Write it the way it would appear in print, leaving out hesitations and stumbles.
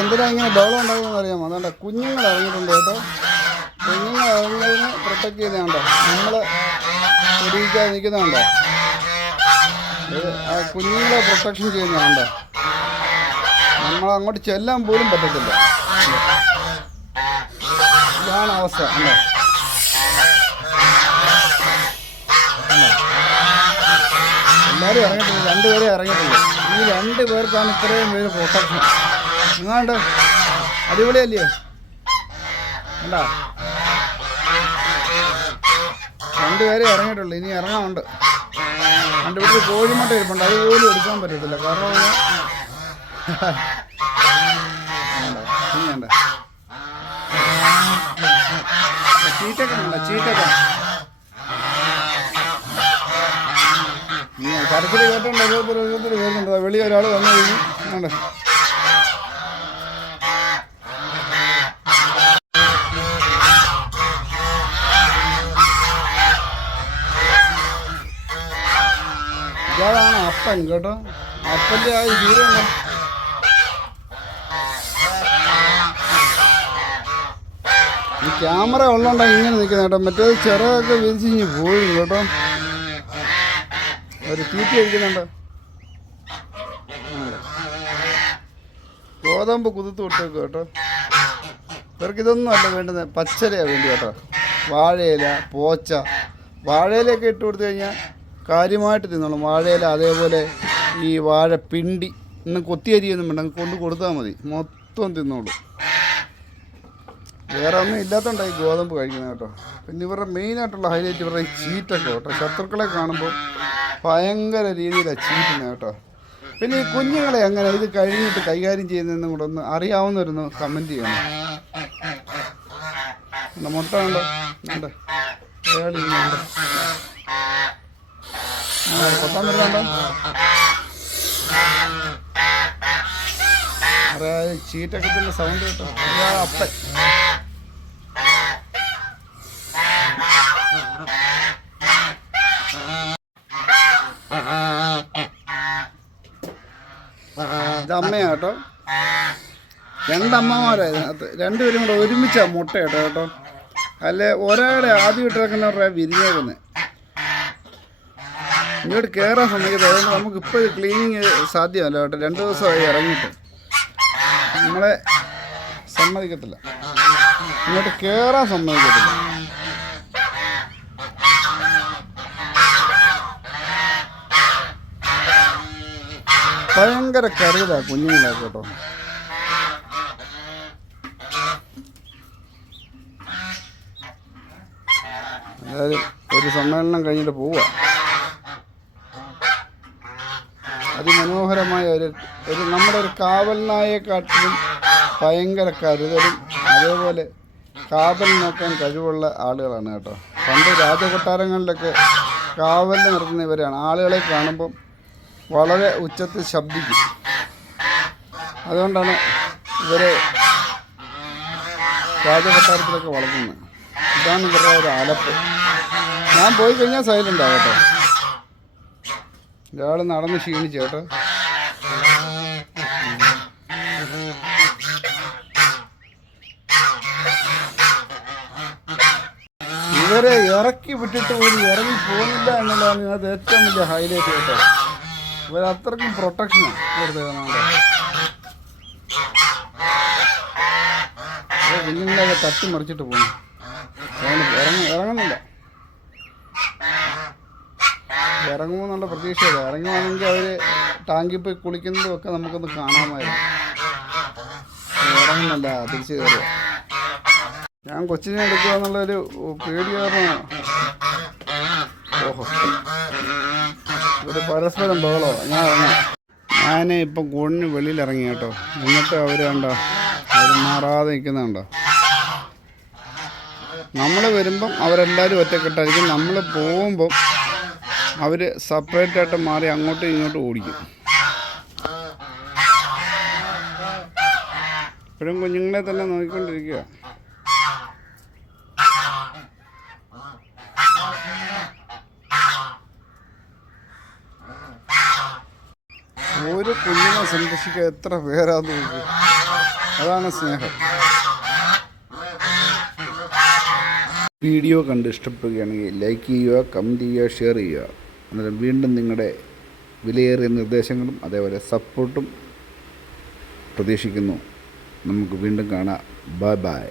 എന്തിനാ ഇങ്ങനെ ബഹളം ഉണ്ടാകുമെന്ന് അറിയാമോ? അതുകൊണ്ട് കുഞ്ഞുങ്ങൾ ഇറങ്ങിയിട്ടുണ്ട് കേട്ടോ. കുഞ്ഞുങ്ങൾ ഇറങ്ങുന്നതിന് പ്രൊട്ടക്റ്റ് ചെയ്യുന്നതുണ്ടോ, നമ്മൾ തെളിയിക്കാതെ നിൽക്കുന്നുണ്ടോ, ആ കുഞ്ഞുങ്ങളെ പ്രൊട്ടക്ഷൻ ചെയ്യുന്നതുണ്ടോ. നമ്മൾ അങ്ങോട്ട് ചെല്ലാൻ പോലും പറ്റത്തില്ല. ഇതാണ് അവസ്ഥ. ഉണ്ടോ എല്ലാവരും ഇറങ്ങിയിട്ടുണ്ട്. 2 പേരെ ഇറങ്ങിയിട്ടുണ്ട്. ഈ 2 പേർക്കാണ് ഇത്രയും പേര് പ്രൊട്ടക്ഷൻ. നിങ്ങാണ്ട് അടിപൊളിയല്ലയോ? കണ്ടാ, 2 പേരെ ഇറങ്ങിയിട്ടുള്ളൂ. ഇനി ഇറങ്ങാനുണ്ട്. 2 വീട്ടിൽ കോഴിമുട്ട ഇരിപ്പുണ്ട്. അതുപോലും എടുക്കാൻ പറ്റത്തില്ല. കാരണം ഇനിയുണ്ട് ചീറ്റൊക്കെ ഉണ്ടോ? ചീറ്റൊക്കെ കരച്ചിൽ കേട്ടുണ്ട്. ഓരോരുത്തർ വരുന്നുണ്ട്. വെളിയിൽ ഒരാൾ വന്നു കഴിഞ്ഞു. ഉണ്ട് ഇതാണ് അപ്പൻ കേട്ടോ. അപ്പൻ്റെ ആ ഹീറോ ഈ ക്യാമറ ഉള്ളതുകൊണ്ടാണ് ഇങ്ങനെ നിൽക്കുന്നത് കേട്ടോ. മറ്റേത് ചിറകൊക്കെ വിരിച്ചിഞ്ഞ് പോയി കേട്ടോ. ഒരു തീറ്റ കഴിക്കുന്നുണ്ട്. ഗോതമ്പ് കുതിർത്ത് വിട്ടേക്ക് കേട്ടോ. ഇവർക്കിതൊന്നും അല്ല വേണ്ടുന്നത്, പച്ചരയാണ് വേണ്ടി കേട്ടോ. വാഴയില, പോച്ച, വാഴയിലൊക്കെ ഇട്ട് കൊടുത്തു കഴിഞ്ഞാൽ കാര്യമായിട്ട് തിന്നോളും. വാഴയില, അതേപോലെ ഈ വാഴപ്പിണ്ടി, ഇന്ന് കൊത്തിയരിയൊന്നും വേണ്ട, കൊണ്ട് കൊടുത്താൽ മതി, മൊത്തം തിന്നോളും. വേറെ ഒന്നും ഇല്ലാത്തതുകൊണ്ടായി ഗോതമ്പ് കഴിക്കുന്നത് കേട്ടോ. പിന്നെ ഇവരുടെ മെയിനായിട്ടുള്ള ഹൈലൈറ്റ് ഇവരുടെ ഈ ചീറ്റൊക്കെ കേട്ടോ. ശത്രുക്കളെ കാണുമ്പോൾ ഭയങ്കര രീതിയിലാണ് ചീറ്റുന്നത് കേട്ടോ. പിന്നെ ഈ കുഞ്ഞുങ്ങളെ എങ്ങനെ ഇത് കഴിഞ്ഞിട്ട് കൈകാര്യം ചെയ്യുന്നതെന്നും കൂടെ ഒന്ന് അറിയാവുന്നവരൊന്ന് കമൻറ്റ് ചെയ്യണം. മുട്ട ഉണ്ടോ? ഉണ്ട്. അയാളിങ്ങുണ്ട്. കൊത്താൻ വരുന്നുണ്ടോ? അറിയാതെ ചീറ്റൊക്കെ പിന്നെ സൗണ്ട് കേട്ടോ. അപ്പൻ ഇതമ്മയാ കേട്ടോ. 2 അമ്മമാരായിരുന്നു. 2 പേരും കൂടെ ഒരുമിച്ചാണ് മുട്ട കേട്ടോ കേട്ടോ. അല്ലെ ഒരാളെ ആദ്യം ഇട്ടേക്കുന്നവരുടെ വിരിഞ്ഞേക്കുന്നത്. ഇങ്ങോട്ട് കയറാൻ സമ്മതിക്കത്തില്ല. അതുകൊണ്ട് നമുക്കിപ്പോൾ ക്ലീനിങ് സാധ്യമല്ല കേട്ടോ. 2 ദിവസമായി ഇറങ്ങിയിട്ട് നമ്മളെ സമ്മതിക്കത്തില്ല. ഇങ്ങോട്ട് കയറാൻ സമ്മതിക്കത്തില്ല. ഭയങ്കര കരുതലാണ് കുഞ്ഞുങ്ങളെ കേട്ടോ. അതായത് ഒരു സമ്മേളനം കഴിഞ്ഞിട്ട് പോവുക. അതിമനോഹരമായ ഒരു നമ്മുടെ ഒരു കാവൽ നായയെക്കാട്ടിലും ഭയങ്കര കരുതലും അതേപോലെ കാവൽ നോക്കാൻ കഴിവുള്ള ആളുകളാണ് കേട്ടോ. പണ്ട് രാജകൊട്ടാരങ്ങളിലൊക്കെ കാവലിൽ നിർത്തുന്ന ഇവരാണ്. ആളുകളെ കാണുമ്പം വളരെ ഉച്ചത്തിൽ ശബ്ദിക്കും. അതുകൊണ്ടാണ് ഇവരെ രാജകൊട്ടാരത്തിലൊക്കെ വളർത്തുന്നത്. ഇതാണ് ഇവരുടെ ഒരു അലപ്പ്. ഞാൻ പോയി കഴിഞ്ഞാൽ സൈലൻ്റ് ആകട്ടോ. ഇയാൾ നടന്ന് ക്ഷീണിച്ചു കേട്ടോ. ഇവരെ ഇറക്കി വിട്ടിട്ട് പോലും ഇറങ്ങി പോകുന്നില്ല എന്നുള്ളതാണ് ഇതിനകത്ത് ഏറ്റവും വലിയ ഹൈലൈറ്റ് കേട്ടോ. ഇവരത്രയ്ക്കും പ്രൊട്ടക്ഷനാണ് കൊടുത്തത്. കുഞ്ഞുങ്ങളെയൊക്കെ തട്ടി മറിച്ചിട്ട് പോകുന്നു. ഇറങ്ങുന്നില്ല. ഇറങ്ങുമെന്നുള്ള പ്രതീക്ഷയില്ല. ഇറങ്ങുവാണെങ്കിൽ അവർ ടാങ്കിൽ പോയി കുളിക്കുന്നതും ഒക്കെ നമുക്കൊന്ന് കാണാമായിരുന്നു. ഇറങ്ങുന്നില്ല, തിരിച്ച് കയറുക. ഞാൻ കൊച്ചിനെ എടുക്കുക എന്നുള്ളൊരു പേടി കാരണമാണ്. ഓഹോ, ഒരു പരസ്പരം ബഹളോ. ഞാൻ ഇപ്പം കൂടിന് വെളിയിലിറങ്ങി കേട്ടോ. എന്നിട്ട് അവർ കണ്ടോ, അവർ മാറാതെ നിൽക്കുന്നുണ്ടോ. നമ്മൾ വരുമ്പം അവരെല്ലാവരും ഒറ്റക്കെട്ടായിരിക്കും. നമ്മൾ പോകുമ്പം അവർ സെപ്പറേറ്റായിട്ട് മാറി അങ്ങോട്ടും ഇങ്ങോട്ടും ഓടിക്കും. ഇപ്പോഴും കുഞ്ഞുങ്ങളെ തന്നെ നോക്കിക്കൊണ്ടിരിക്കുക. ഒരു കുഞ്ഞിനെ സംരക്ഷിക്കുക എത്ര പേരാന്ന് നോക്കി. അതാണ് സ്നേഹം. വീഡിയോ കണ്ട് ഇഷ്ടപ്പെടുകയാണെങ്കിൽ ലൈക്ക് ചെയ്യുക, കമൻറ്റ് ചെയ്യുക, ഷെയർ ചെയ്യുക. അന്നേരം വീണ്ടും നിങ്ങളുടെ വിലയേറിയ നിർദ്ദേശങ്ങളും അതേപോലെ സപ്പോർട്ടും പ്രതീക്ഷിക്കുന്നു. നമുക്ക് വീണ്ടും കാണാം. Bye bye.